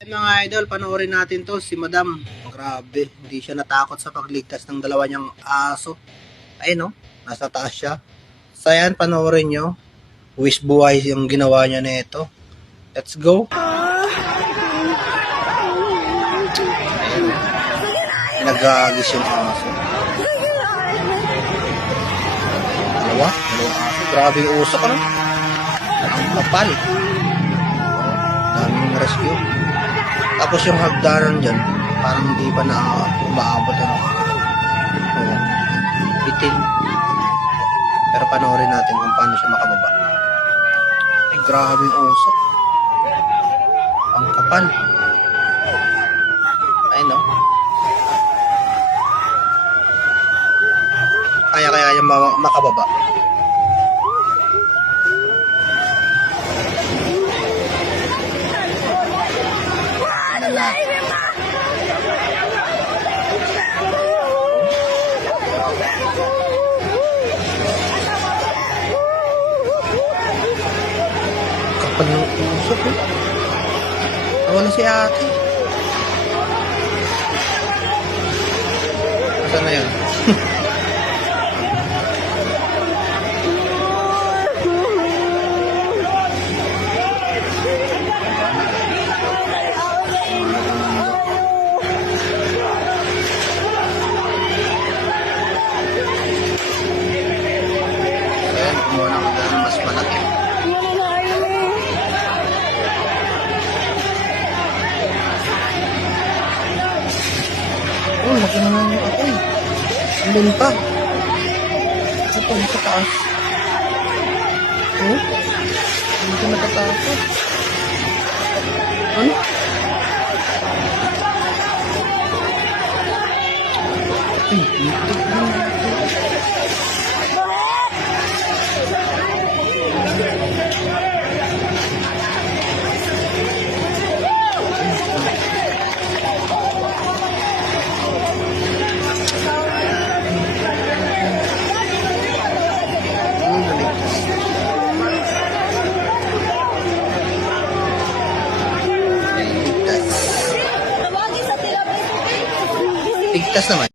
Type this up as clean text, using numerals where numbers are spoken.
Mga idol, panoorin natin to, si Madam. Grabe, hindi siya natakot sa pagligtas ng dalawa niyang aso. Ayun no, nasa taas siya. So yan, panoorin nyo. Wish buhay yung ginawa niya nito. Let's go. Ayun, nagagis yung aso. Dalawang aso. Grabe yung usok, ano? Ang kapal. Daming rescue. Tapos yung hagdanan dyan, parang hindi pa na umaabot, ano. Oo. Bitin. Pero panoorin natin kung paano siya makababa. Ay, grabe yung usok. Ang kapal. Ay, no? Kaya yung makababa. Kapal ng usok, eh. Nawala si ate. Saan na yan? Ayan, kumuha ng hagdanan mas malaki. Oh, laki naman yung apoy. Andun pa. Ito, sa taas. Oh, hindi ko natatakot. Ano? Ay, hitik na. Tigtas naman.